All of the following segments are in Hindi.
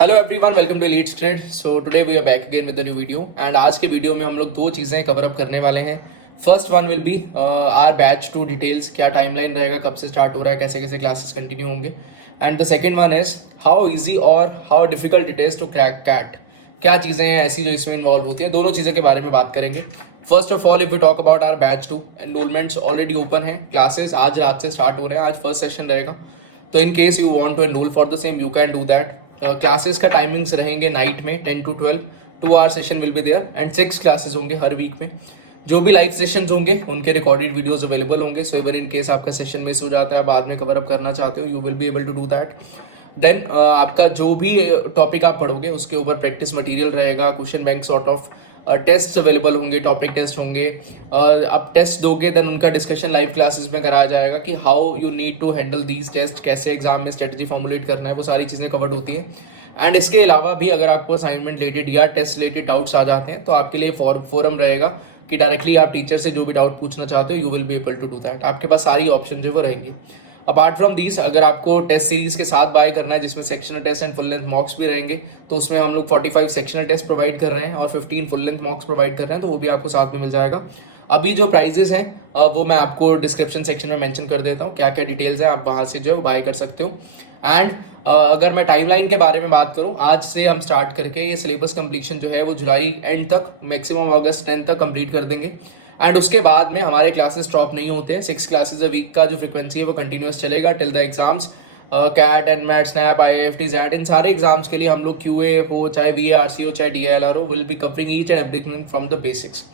Hello everyone, welcome to Leads Trade. So today we are back again with the new video and आज के वीडियो में हम लोग दो चीज़ें कवर अप करने वाले हैं। First one will be our batch two details, क्या टाइमलाइन रहेगा, कब से स्टार्ट हो रहा है, कैसे कैसे क्लासेस कंटिन्यू होंगे। And the second one is how easy or how difficult it is to crack CAT, क्या चीज़ें हैं ऐसी जो इसमें इन्वॉल्व होती हैं। दोनों चीज़ों के बारे में बात करेंगे। First of all, if you talk about our batch two, enrolments already open है, क्लासेस आज रात से स्टार्ट हो रहे हैं, आज फर्स्ट सेशन रहेगा। तो in case you want to enrol for the same, you can do that. Classes का टाइमिंग्स रहेंगे नाइट में 10 to 12, 2 hour session will be there and 6 classes होंगे हर वीक में। जो भी लाइव सेशंस होंगे उनके रिकॉर्डेड वीडियोस अवेलेबल होंगे। सो इवन इन केस आपका सेशन मिस हो जाता है, बाद में कवर अप करना चाहते हो, you will be able to do that. Then आपका जो भी टॉपिक आप पढ़ोगे उसके ऊपर प्रैक्टिस मटेरियल रहेगा, question bank sort of test available होंगे, टॉपिक टेस्ट होंगे। आप टेस्ट दोगे देन उनका डिस्कशन लाइव क्लासेस में कराया जाएगा कि how you need to handle these test, कैसे एग्जाम में स्ट्रेटजी फॉर्मुलेट करना है, वो सारी चीज़ें कवर्ड होती हैं। एंड इसके अलावा भी अगर आपको असाइनमेंट रिलेटेड या टेस्ट रिलेटेड डाउट्स आ जाते हैं तो आपके लिए फोरम रहेगा कि डायरेक्टली आप टीचर से जो भी डाउट पूछना चाहते हो you will be able to do that. आपके पास सारी ऑप्शन जो वो रहेंगी। अपार्ट फ्रॉम दीज, अगर आपको टेस्ट सीरीज के साथ बाय करना है जिसमें sectional test and full length mocks भी रहेंगे, तो उसमें हम लोग 45 सेक्शनल टेस्ट प्रोवाइड कर रहे हैं और 15 फुल लेंथ मॉक्स प्रोवाइड कर रहे हैं, तो वो भी आपको साथ में मिल जाएगा। अभी जो प्राइजेस हैं वो मैं आपको डिस्क्रिप्शन सेक्शन में मेंशन कर देता हूँ, क्या क्या डिटेल्स हैं, आप वहाँ से जो है बाय कर सकते हो। एंड अगर मैं टाइमलाइन के बारे में बात करूँ, आज से हम स्टार्ट करके ये सिलेबस कंप्लीशन जो है वो जुलाई एंड तक, मैक्सिमम अगस्त 10 तक कंप्लीट कर देंगे। एंड उसके बाद में हमारे क्लासेस स्टॉप नहीं होते हैं। 6 क्लासेस अ वीक का जो फ्रिक्वेंसी है वो कंटिन्यूस चलेगा till the exams. CAT and MAT SNAP IIFT XAT, इन सारे एग्जाम्स के लिए हम लोग QA हो, चाहे VARC हो, चाहे DILR हो, will be covering each and everything from the basics.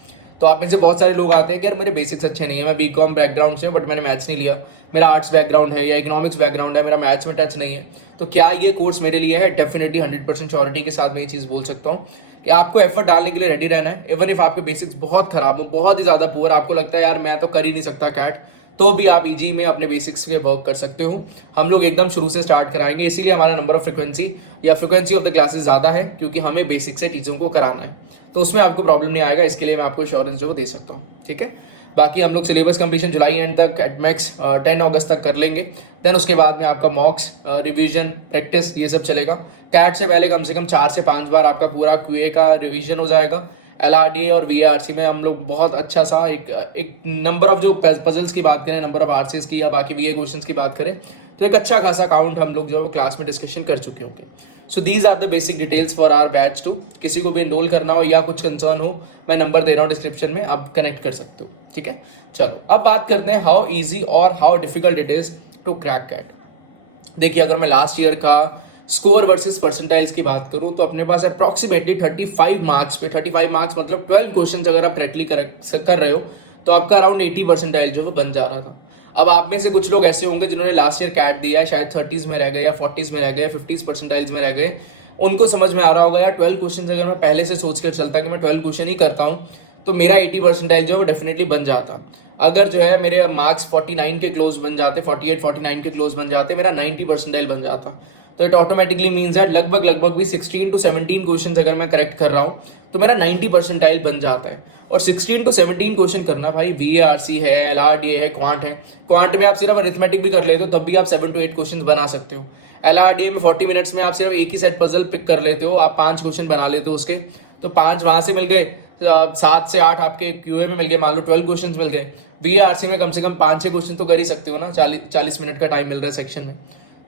तो आप में से बहुत सारे लोग आते हैं कि यार मेरे बेसिक्स अच्छे नहीं है, मैं BCom बैकग्राउंड से बट मैंने मैथ्स नहीं लिया, मेरा आर्ट्स बैकग्राउंड है या इकोनॉमिक्स बैकग्राउंड है, मेरा मैथ्स में टच नहीं है, तो क्या ये कोर्स मेरे लिए है? डेफिनेटली 100% श्योरिटी के साथ मैं ये चीज़ बोल सकता हूँ कि आपको एफर्ट डालने के लिए रेडी रहना है। इवन इफ आपके बेसिक्स बहुत खराब हो, बहुत ही ज़्यादा पुअर, आपको लगता है यार मैं तो कर ही नहीं सकता कैट, तो भी आप ईजी में अपने बेसिक्स पे वर्क कर सकते हो। हम लोग एकदम शुरू से स्टार्ट कराएंगे, इसीलिए हमारा नंबर ऑफ फ्रिक्वेंसी या फ्रिक्वेंसी ऑफ द क्लासेस ज़्यादा है, क्योंकि हमें बेसिक से चीज़ों को कराना है। तो उसमें आपको प्रॉब्लम नहीं आएगा, इसके लिए मैं आपको इंश्योरेंस जो दे सकता हूँ। ठीक है, बाकी हम लोग सिलेबस कंप्लीशन जुलाई एंड तक एट मैक्स 10 अगस्त तक कर लेंगे। देन उसके बाद में आपका मॉक्स, रिवीजन, प्रैक्टिस, ये सब चलेगा। कैट से पहले कम से कम 4 से 5 बार आपका पूरा QA का रिवीजन हो जाएगा। LRDA और VARC में हम लोग बहुत अच्छा सा एक नंबर ऑफ जो पजल्स की बात करें, नंबर ऑफ RCs की, या बाकी VA क्वेश्चंस की बात करें, तो एक अच्छा खासा काउंट हम लोग जो क्लास में डिस्कशन कर चुके होंगे। So these are the basic details for our batch 2। किसी को भी एनरोल करना हो या कुछ कंसर्न हो, मैं नंबर दे रहा हूँ डिस्क्रिप्शन में, आप कनेक्ट कर सकते हो। ठीक है, चलो अब बात करते हैं हाउ ईजी और how difficult it is to crack CAT. देखिए, अगर मैं लास्ट ईयर का स्कोर वर्सेस परसेंटाइल्स की बात करूं तो अपने पास अप्रॉक्सीमेटली 35 मार्क्स पे, 35 मार्क्स मतलब 12 क्वेश्चन अगर आप करेक्टली कर रहे हो तो आपका अराउंड 80 परसेंटाइल जो वो बन जा रहा था। अब आप में से कुछ लोग ऐसे होंगे जिन्होंने लास्ट ईयर कैट दिया है, शायद 30s में रह गए या 40s में रह गए, 50s परसेंटाइल्स में रह गए। उनको समझ में आ रहा होगा यार 12 क्वेश्चन अगर मैं पहले से सोच कर चलता कि मैं 12 क्वेश्चन ही करता हूँ तो मेरा 80 परसेंटाइल जो है वो डेफिनेटली बन जाता। अगर जो है मेरे मार्क्स 49 के क्लोज बन जाते, 48 49 के क्लोज बन जाते, मेरा 90 परसेंटाइल बन जाता, तो इट ऑटोमेटिकली मीन्स दैट लगभग भी 16 to 17 क्वेश्चन अगर मैं करेक्ट कर रहा हूँ तो मेरा 90 परसेंटाइल बन जाता है। और 16 to 17 क्वेश्चन करना भाई, VARC है, LRDA है, क्वांट है। क्वांट में आप सिर्फ अरिथमेटिक भी कर लेते हो तब भी आप 7 to 8 क्वेश्चन बना सकते हो। LRDA में 40 मिनट्स में आप सिर्फ एक ही सेट पजल पिक कर लेते हो, आप 5 क्वेश्चन बना लेते हो उसके, तो 5 वहाँ से मिल गए, 7 से 8 आपके QA में मिल गए, मान लो 12 क्वेश्चन मिल गए। VARC में कम से कम 5-6 क्वेश्चन तो कर ही सकते हो ना, 40 मिनट का टाइम मिल रहा है सेक्शन में।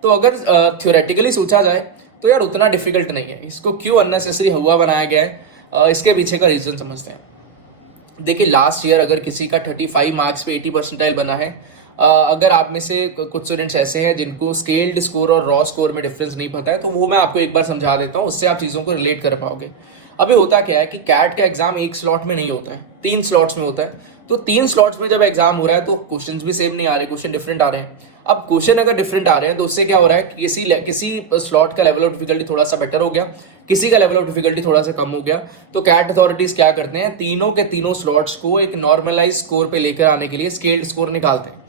तो अगर थ्योरेटिकली सोचा जाए तो यार उतना डिफिकल्ट नहीं है। इसको क्यों अननेसेसरी हुआ बनाया गया है, इसके पीछे का रीज़न समझते हैं। देखिए, लास्ट ईयर अगर किसी का 35 मार्क्स पे 80 परसेंटाइल बना है, अगर आप में से कुछ स्टूडेंट्स ऐसे हैं जिनको स्केल्ड स्कोर और रॉ स्कोर में डिफरेंस नहीं पता है, तो वो मैं आपको एक बार समझा देता हूँ, उससे आप चीज़ों को रिलेट कर पाओगे। अभी होता क्या है कि कैट का एग्जाम एक स्लॉट में नहीं होता है, 3 स्लॉट्स में होता है। तो 3 स्लॉट्स में जब एग्जाम हो रहा है तो क्वेश्चन भी सेम नहीं आ रहे, क्वेश्चन डिफरेंट आ रहे हैं। अब क्वेश्चन अगर डिफरेंट आ रहे हैं तो उससे क्या हो रहा है कि किसी स्लॉट का लेवल ऑफ डिफिकल्टी थोड़ा सा बेटर हो गया, किसी का लेवल ऑफ डिफिकल्टी थोड़ा सा कम हो गया। तो कैट अथॉरिटीज क्या करते हैं, तीनों के तीनों स्लॉट्स को एक नॉर्मलाइज स्कोर पे लेकर आने के लिए स्केल्ड स्कोर निकालते हैं।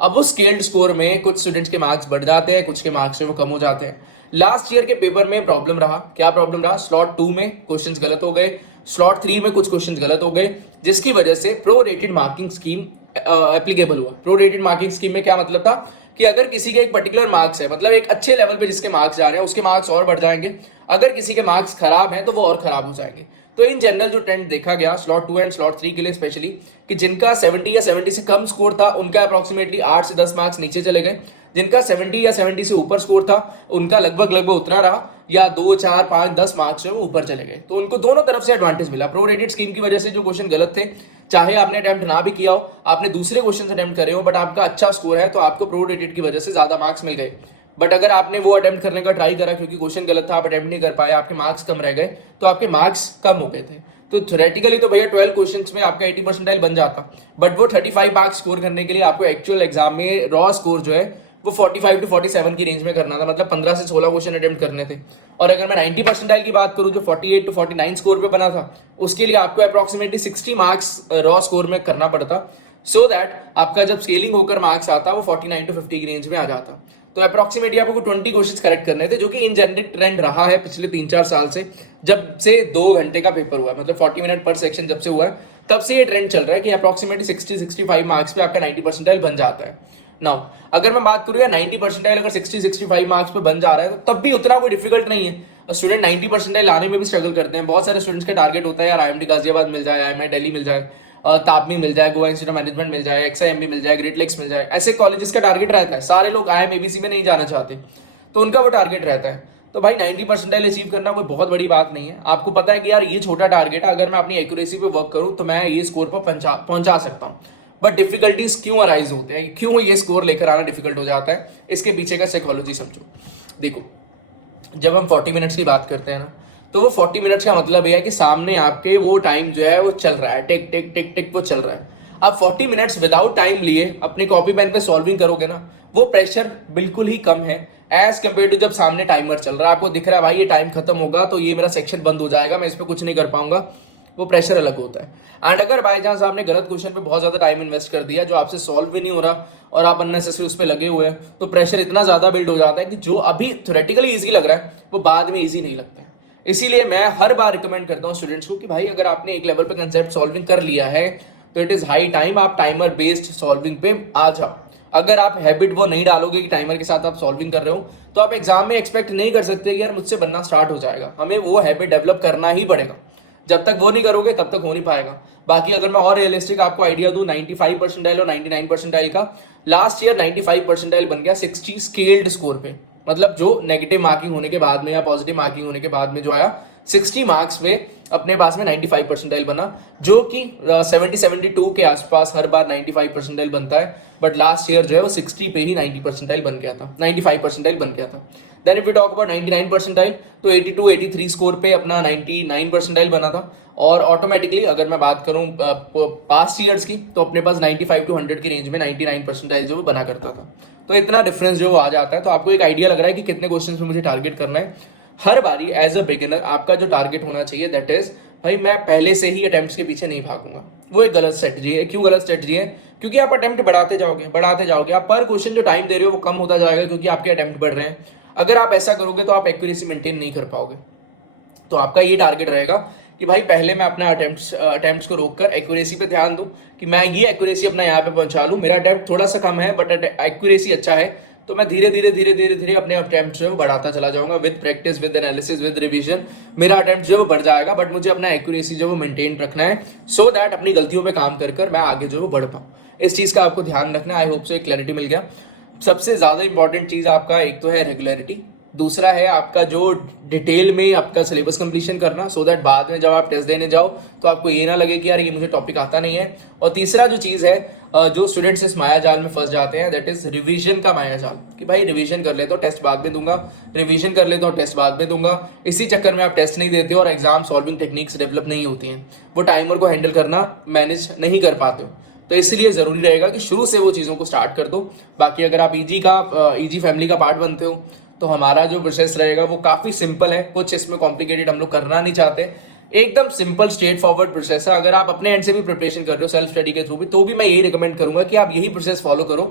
अब उस स्केल्ड स्कोर में कुछ स्टूडेंट्स के मार्क्स बढ़ जाते हैं, कुछ के मार्क्स वो कम हो जाते हैं। लास्ट ईयर के पेपर में प्रॉब्लम रहा, क्या प्रॉब्लम रहा, स्लॉट 2 में क्वेश्चंस गलत हो गए, स्लॉट 3 में कुछ क्वेश्चंस गलत हो गए, जिसकी वजह से pro rated marking scheme applicable हुआ। प्रो रेटेड मार्किंग स्कीम में क्या मतलब था कि अगर किसी के एक पर्टिकुलर मार्क्स है, मतलब एक अच्छे लेवल पे जिसके मार्क्स जा रहे हैं उसके मार्क्स और बढ़ जाएंगे, अगर किसी के मार्क्स खराब हैं तो वो और खराब हो जाएंगे। तो इन जनरल जो ट्रेंड देखा गया स्लॉट 2 एंड स्लॉट 3 के लिए स्पेशली, कि जिनका 70 या 70 से कम स्कोर था उनका अप्रॉक्सीमेटली 8 से 10 मार्क्स नीचे चले गए, जिनका 70 या 70 से ऊपर स्कोर था उनका लगभग उतना रहा, या 2, 4, 5, 10 मार्क्स जो ऊपर चले गए। तो उनको दोनों तरफ से एडवांटेज मिला। प्रो रेटेड स्कीम की वजह से जो क्वेश्चन गलत थे, चाहे आपने अटेम्प्ट ना भी किया हो, आपने दूसरे क्वेश्चन अटेम्प्ट करे हो, बट आपका अच्छा स्कोर है तो आपको प्रो रेटेड की वजह से ज्यादा मार्क्स मिल गए। बट अगर आपने वो अटेम्प्ट करने का ट्राई करा क्योंकि क्वेश्चन गलत था, आप अटेम्प्ट नहीं कर पाए, आपके मार्क्स कम रह गए, तो आपके मार्क्स कम हो गए थे। तो थ्योरेटिकली तो भैया 12 क्वेश्चंस में आपका 80 परसेंटाइल बन जाता, बट वो 35 मार्क्स स्कोर करने के लिए आपको एक्चुअल एग्जाम में रॉ स्कोर जो है वो 45 to 47 की रेंज में करना था, मतलब 15 से 16 क्वेश्चन अटेम्प्ट करने थे। और अगर मैं 90 परसेंटाइल की बात करूं जो 48 to 49 स्कोर पे बना था, उसके लिए आपको अप्रॉक्सीमेटली 60 मार्क्स रॉ स्कोर में करना पड़ता, सो दैट आपका जब स्केलिंग होकर मार्क्स आता वो 49 to 50 की रेंज में आ जाता। तो अप्रॉक्सीमेटली आपको 20 क्वेश्चन करेक्ट करने थे, जो कि इन जनरल ट्रेंड रहा है पिछले 3-4 साल से, जब से 2 घंटे का पेपर हुआ है, मतलब 40 मिनट पर सेक्शन जब से हुआ है, तब से ये ट्रेंड चल रहा है कि अप्रॉक्सीमेटली 60-65 मार्क्स पे आपका 90 परसेंटाइल बन जाता है। नाउ अगर मैं बात करूँ या 90 परसेंटाइल अगर 60-65 मार्क्स पे बन जा रहा है तो तब भी उतना कोई डिफिकल्ट नहीं है। स्टूडेंट 90 परसेंटाइल लाने में भी स्ट्रगल करते हैं। बहुत सारे स्टूडेंट्स का टारगेट होता है यार IIMT गाजियाबाद मिल जाए, IIMI दिल्ली मिल जाए, तापमी मिल जाए, गोवा इंस्टीट्यूट ऑफ मैनेजमेंट मिल जाए, XIMB मिल जाए, ग्रेट लेक्स मिल जाए, ऐसे कॉलेजेस का टारगेट रहता है। सारे लोग IIM ABC में नहीं जाना चाहते, तो उनका वो टारगेट रहता है। तो भाई 90 परसेंटाइल अचीव करना कोई बहुत बड़ी बात नहीं है। आपको पता है कि यार ये छोटा टारगेट है, अगर मैं अपनी एक्यूरेसी पे वर्क करूं तो मैं ये स्कोर पर पहुंचा सकता हूं। बट डिफिकल्टीज क्यों अराइज होते हैं, क्यों ये स्कोर लेकर आना डिफिकल्ट हो जाता है, इसके पीछे का साइकोलॉजी समझो। देखो, जब हम 40 मिनट्स की बात करते हैं ना, तो वो 40 मिनट्स का मतलब यह है कि सामने आपके वो टाइम जो है वो चल रहा है, टिक टिक टिक टिक वो चल रहा है। आप 40 मिनट्स विदाउट टाइम लिए अपने कॉपी पेन पे सॉल्विंग करोगे ना, वो प्रेशर बिल्कुल ही कम है एज कम्पेयर टू जब सामने टाइमर चल रहा है। आपको दिख रहा है भाई ये टाइम खत्म होगा तो ये मेरा सेक्शन बंद हो जाएगा, मैं इस पर कुछ नहीं कर पाऊंगा, वो प्रेशर अलग होता है। एंड अगर बाई चांस आपने गलत क्वेश्चन पे बहुत ज्यादा टाइम इन्वेस्ट कर दिया जो आपसे सॉल्व भी नहीं हो रहा और आप अननेसेसरी उस पर लगे हुए हैं, तो प्रेशर इतना ज्यादा बिल्ड हो जाता है कि जो अभी थ्योरेटिकली इजी लग रहा है वो बाद में इजी नहीं लगता है। इसीलिए मैं हर बार रिकमेंड करता हूँ स्टूडेंट्स को कि भाई अगर आपने एक लेवल पे कंसेप्ट सॉल्विंग कर लिया है तो इट इज हाई टाइम आप टाइमर बेस्ड सॉल्विंग पे आ जाओ। अगर आप हैबिट वो नहीं डालोगे कि टाइमर के साथ आप सॉल्विंग कर रहे हो, तो आप एग्जाम में एक्सपेक्ट नहीं कर सकते कि यार मुझसे बनना स्टार्ट हो जाएगा। हमें वो हैबिट डेवलप करना ही पड़ेगा। जब तक वो नहीं करोगे तब तक हो नहीं पाएगा। बाकी अगर मैं और रियलिस्टिक आपको आइडिया दूं, 95 परसेंटाइल और 99 परसेंटाइल का, लास्ट ईयर 95 परसेंटाइल बन गया 60 स्केल्ड स्कोर पे, मतलब जो नेगेटिव मार्किंग होने के बाद में या पॉजिटिव मार्किंग होने के बाद में जो आया 60 मार्क्स में अपने पास में 95 परसेंटाइल बना, जो कि 70-72 के आसपास हर बार 95 परसेंटाइल बनता है। बट लास्ट ईयर जो है वो 60 पे ही 90 परसेंटाइल बन गया था, 95 परसेंटाइल बन गया था। Then if we talk about 99 percentile, तो 82-83 स्कोर पे अपना 99 परसेंटाइल बना था। और ऑटोमेटिकली अगर मैं बात करूं पास्ट ईयर्स की, तो अपने पास 95 to 100 की रेंज में 99 परसेंटाइल जो बना करता था। तो इतना डिफरेंस जो आ जाता है, तो आपको एक आइडिया लग रहा है कि कितने क्वेश्चन में मुझे टारगेट करना है। हर बारी एज अ बिगिनर आपका जो टारगेट होना चाहिए दैट इज भाई मैं पहले से ही अटेम्प्ट्स के पीछे नहीं भागूंगा। वो एक गलत स्ट्रेटजी है। क्यों गलत स्ट्रेटजी है? क्योंकि आप अटेम्प्ट बढ़ाते जाओगे, आप पर क्वेश्चन जो टाइम दे रहे हो वो कम होता जाएगा क्योंकि आपके अटेम्प्ट बढ़ रहे हैं। अगर आप ऐसा करोगे तो आप एक्यूरेसी मेंटेन नहीं कर पाओगे। तो आपका ये टारगेट रहेगा कि भाई पहले मैं अपना अटेम्प्ट्स को रोककर एक्यूरेसी पे ध्यान दूं कि मैं ये एक्यूरेसी अपना यहाँ पे पहुंचा लूं। मेरा अटेम्प्ट थोड़ा सा कम है बट एक्यूरेसी अच्छा है, तो मैं धीरे धीरे अपने अटेम्प्ट जो है बढ़ाता चला जाऊंगा। With practice, with analysis, with revision मेरा अटेम्प्ट जो है बढ़ जाएगा, बट मुझे अपना एक्यूरेसी जो है मेंटेन रखना है, सो दैट अपनी गलतियों पे काम कर मैं आगे जो है बढ़ पाऊँ। इस चीज़ का आपको ध्यान रखना है। आई होप से एक क्लैरिटी मिल गया। सबसे ज़्यादा इंपॉर्टेंट चीज़ आपका एक तो है रेगुलरिटी, दूसरा है आपका जो डिटेल में आपका सिलेबस कंप्लीशन करना, सो दैट बाद में जब आप टेस्ट देने जाओ तो आपको ये ना लगे कि यार ये मुझे टॉपिक आता नहीं है। और तीसरा जो चीज़ है, जो स्टूडेंट्स इस माया जाल में फंस जाते हैं, दैट इज रिवीजन का माया जाल, कि भाई रिवीजन कर ले तो टेस्ट बाद में दूंगा, रिवीजन कर ले तो टेस्ट बाद में दूंगा। इसी चक्कर में आप टेस्ट नहीं देते हो और एग्जाम सॉल्विंग टेक्निक्स डेवलप नहीं होती हैं, वो टाइमर को हैंडल करना मैनेज नहीं कर पाते हो। तो इसलिए ज़रूरी रहेगा कि शुरू से वो चीज़ों को स्टार्ट कर दो। बाकी अगर आप ईजी फैमिली का पार्ट बनते हो तो हमारा जो प्रोसेस रहेगा वो काफ़ी सिंपल है। कुछ इसमें कॉम्प्लिकेटेड हम लोग करना नहीं चाहते, एकदम सिंपल स्ट्रेट फॉरवर्ड प्रोसेस है। अगर आप अपने एंड से भी प्रिपरेशन कर रहे हो सेल्फ स्टडी के थ्रू भी, तो भी मैं यही रिकमेंड करूंगा कि आप यही प्रोसेस फॉलो करो।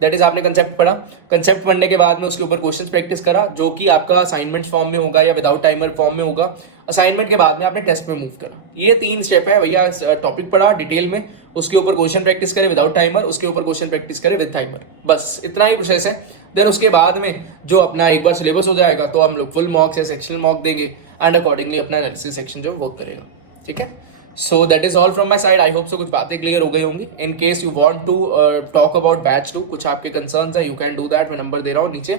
दैट इज आपने कंसेप्ट पढ़ा, कंसेप्ट पढ़ने के बाद में उसके ऊपर क्वेश्चंस प्रैक्टिस करा, जो कि आपका असाइनमेंट फॉर्म में होगा या विदाउट टाइमर फॉर्म में होगा। असाइनमेंट के बाद में आपने टेस्ट में मूव करा। ये 3 स्टेप है भैया। टॉपिक पढ़ा डिटेल में, उसके ऊपर क्वेश्चन प्रैक्टिस करें विदाउट टाइमर, उसके ऊपर क्वेश्चन प्रैक्टिस करें विद टाइमर, बस इतना ही प्रोसेस है। देन उसके बाद में जो अपना एक बार सिलेबस हो जाएगा तो हम लोग फुल मॉक्स या सेक्शनल मॉक देंगे एंड अकॉर्डिंगली अपना एनालिसिस सेक्शन जो वर्क करेगा। ठीक है, so that is all from my side. I hope so कुछ बातें क्लियर हो गई होंगी। In case you want to talk about batch 2, कुछ आपके कंसर्न्स है, यू कैन डू दैट, मैं नंबर दे रहा हूँ नीचे।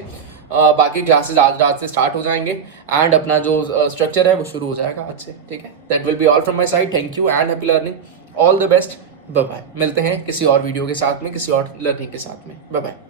बाकी क्लासेस आज रात से स्टार्ट हो जाएंगे एंड अपना जो स्ट्रक्चर है वो शुरू हो जाएगा आज से। ठीक है, that will be all from my side. Thank you and happy learning, all the best, bye bye. मिलते हैं किसी और वीडियो के साथ में, किसी और लर्निंग के साथ में। Bye bye.